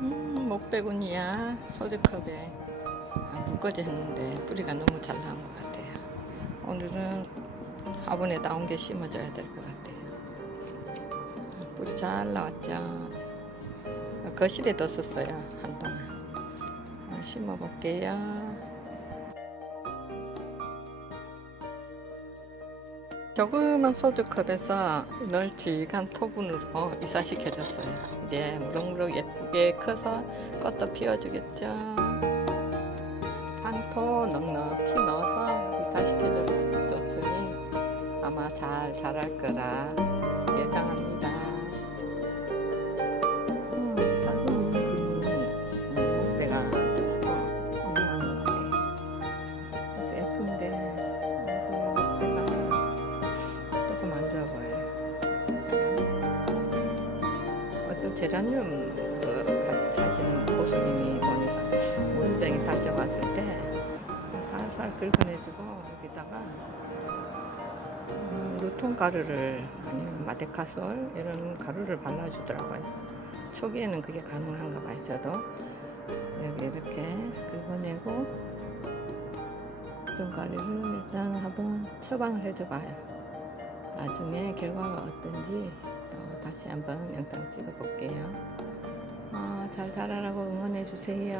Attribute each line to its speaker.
Speaker 1: 음, 목배군이야 소주컵에 아, 묶어져 있는데 뿌리가 너무 잘 나온 것 같아요. 오늘은 화분에 나온 게 심어줘야 될 것 같아요. 아, 뿌리 잘 나왔죠. 아, 거실에 뒀었어요 한동안. 아, 심어볼게요. 조그만 소주컵에서 널찍한 토분으로 이사시켜줬어요. 이제
Speaker 2: 무럭무럭 예쁘게 커서 꽃도 피워주겠죠. 한토 넉넉히
Speaker 1: 넣어서 이사시켜줬으니 아마 잘 자랄 거라 예상합니다.
Speaker 3: 제라늄 그
Speaker 1: 하시는 고수님이 보니까 물병이 살짝 왔을 때 살살 긁어내주고 여기다가 음, 루톤 가루를 아니면 마데카솔 이런 가루를 발라주더라고요. 초기에는 그게 가능한가 봐요. 저도 여기 이렇게 긁어내고 루톤 가루를 일단 한번 처방을 해줘봐요. 나중에 결과가 어떤지 또 다시 한번 영상 찍어 볼게요. 아, 잘 자라라고 응원해 주세요.